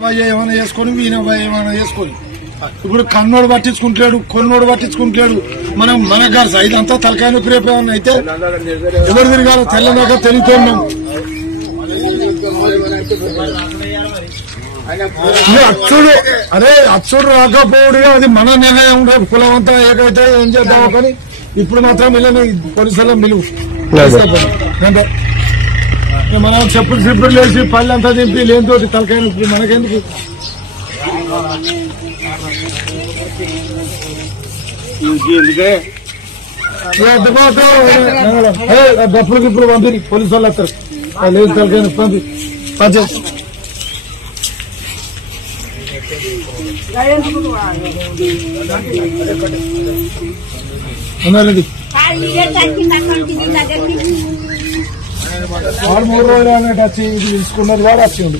ఏమైనా చేసుకొని ఈయన ఏమైనా చేసుకొని ఇప్పుడు కన్నోడు పట్టించుకుంటాడు కొన్నోడు పట్టించుకుంటాడు మనం మనకు కాదు ఇదంతా తలకాయ నొప్పి రేపు ఏమన్నా అయితే ఎవరు తిరగాలో తెల్లదాకా తెలియతున్నాం అచ్చుడు అదే అచ్చుడు రాకపోవడుగా అది మన నిర్ణయం ఉండదు కులం అంతా ఏకైతే ఏం చేద్దామో కానీ ఇప్పుడు మాత్రం వెళ్ళని పోలీసుల మిలువు అంటే మనం చెప్పులు లేచి పళ్ళంతా దింపి లేనితోటి తలకాయ నొప్పి మనకెందుకు డప్పులు గిప్పుడు పంపి పోలీసు వాళ్ళు వస్తారు లేదు తలకాయ నొప్పి పంపి పంచాయతీ ఉన్నారండి 3 రోజులు అనేటి వచ్చి తీసుకున్నది వాడు వచ్చింది